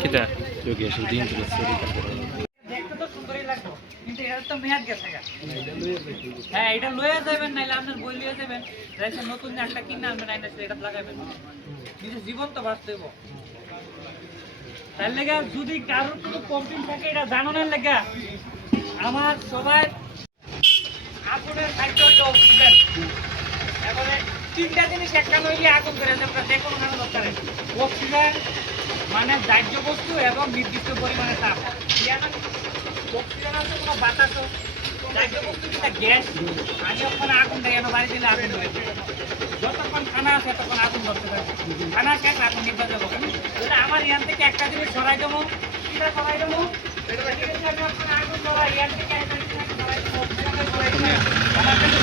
কিটা দেখতে তো সুন্দরই লাগতো কিন্তু এর তো মেয়াদ গেছে গা। হ্যাঁ এটা লয়ে যাবেন নাইলে আপনার বই লয়ে যাবেন রাইছে নতুন একটা কিনে আনবেন আইনা এটা লাগাবেন নিজের জীবন তো বাঁচতে হইব তার লেগে যদি কারোর কোনো কমপ্লেইন থাকে এটা জানানোর লেগে আমার সবাই আগুনের খাদ্য হচ্ছে অক্সিজেন এবারে তিনটা জিনিস একটা নইলে আগুন করে আমরা যে কোনো কারণে দরকার অক্সিজেন মানে দাহ্য বস্তু এবং নির্দিষ্ট পরিমাণে তাপ অক্সিজেন আছে কোনো বাতাস দাহ্য বস্তু যেটা গ্যাস আমি ওখানে আগুন দেয় বাড়ি দিলে আগুন ধরে যতক্ষণ খানা আছে তখন আগুন ধরতে পারবে খানা শেষ আগুন নিভা যাবো তাহলে আমার ইয়ান থেকে একটা জিনিস সরাই দেবো কিটা সরাই দেবো আগুন ধরা ইয়ান থেকে একটা জিনিস সরাই দেবো আমার কাছে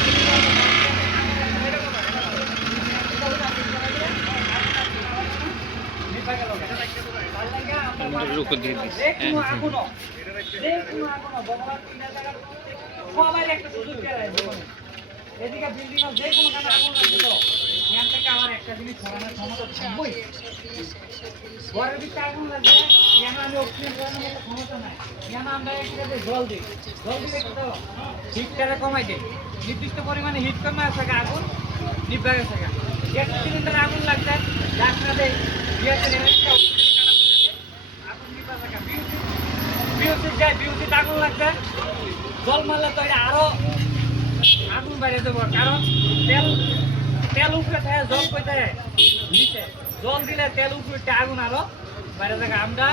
সবাই একটা সুযোগ এদিকে বিল্ডিং যে কোনো কাজে আগুন লাগবে তো এখান থেকে আমার একটা জিনিস ছড়ানোর ক্ষমতা থাকবেই ঘরের ভিতরে আগুন লাগবে এখানে আমি অক্সিজেন ছড়ানোর মতো ক্ষমতা নাই এখানে আমরা একসাথে জল দিই জল দিলে তো হিটটারে কমাই দিই নির্দিষ্ট পরিমাণে হিট কমে আছে আগুন নিভা গেছে গ্যাস সিলিন্ডারে আগুন লাগছে ডাক্তার দেয় আগুন নিভা থাকে বিউসির যায় বিউসির আগুন লাগছে জল মারলে তো এটা আরো আগুন বাইরে দেবো কারণ তেল তেল উপরে থাকে জল কই থাকে নিচে জল দিলে তেল উপরে আগুন আরো বাইরে থাকে আমরা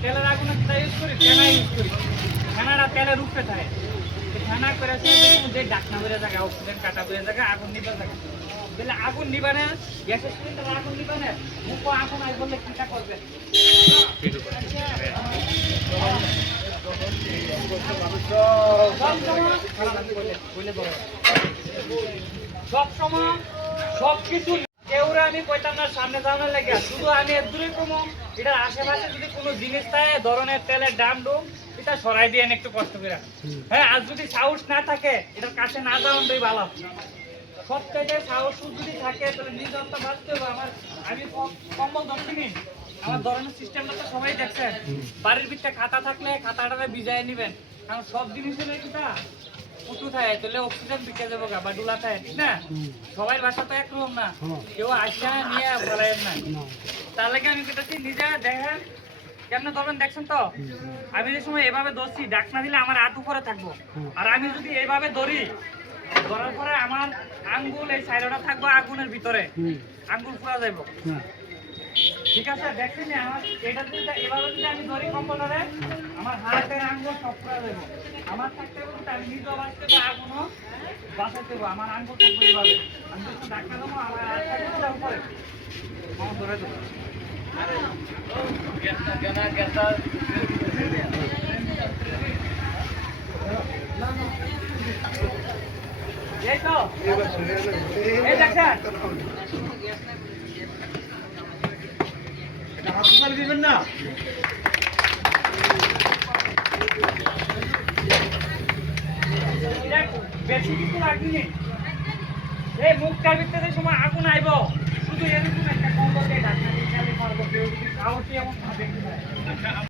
তেলের আগুন ইউজ করি ফেনা ইউজ করি ফেনাটা তেলের উপরে থাকে ফেনা করে যে ডাকনা বেড়ে থাকে অক্সিজেন কাটা বেড়ে থাকে আগুন নিবে থাকে তাহলে আগুন নিবানে গ্যাসের সিলিন্ডার আগুন নিবানে মুখ আগুন আই বললে কিটা করবে সবসময় সবকিছু কেউরে আমি কইতাম না সামনে জানার লাগে শুধু আমি দূরে কমো এটার আশেপাশে যদি কোনো জিনিস থাকে ধরনের তেলের দাম ডুম এটা সরাই দিয়ে একটু কষ্ট করে হ্যাঁ আর যদি সাহস না থাকে এটার কাছে না যাওয়াটাই ভালো সবচাইতে সাহস যদি থাকে তাহলে নিজ হত্যা বাঁচতে হবে আমার আমি কম্বল ধরছিনি আমার ধরনের সিস্টেমটা তো সবাই দেখছেন বাড়ির ভিতরে খাতা থাকলে খাতাটা ভিজাই নিবেন কারণ সব জিনিসের কিটা উঁচু থাকে তাহলে অক্সিজেন বিকে যাবো বা ডুলা থাকে ঠিক না সবাই বাসা তো একরকম না কেউ আসছে না নিয়ে বলাই না তার লাগে আমি কেটেছি নিজে দেখেন কেমন ধরবেন দেখছেন তো আমি যে সময় এভাবে ধরছি ডাক না দিলে আমার হাত উপরে থাকবো আর আমি যদি এইভাবে ধরি ধরার পরে আমার আঙ্গুল এই সাইডটা থাকবো আগুনের ভিতরে আঙ্গুল পুরা যাইব ঠিক আছে দেখছেন আমার এটা যদি এভাবে যদি আমি ধরি কম্পিউটারে আমার হাতের আঙ্গুল সব পুরা যাইব আমার থাকতে বলতে আমি নিজেও বাঁচতে পারবো আগুনও বাঁচাতে পারবো আমার আঙ্গুল থাকবো এইভাবে আমি যদি ডাক্তার দেবো আমার হাত থাকবে উপরে আমার ধরে দেবো এই তো এই দেখছেন হাসপাতাল দিবেন না বেশি কিছু লাগবে এই মুখটার ভিতরে সময় আগুন আইব শুধু এরকম একটা কম্বল দিয়ে ঢাকা দিয়ে মারবো কেউ যদি সাহসী এমন ভাবে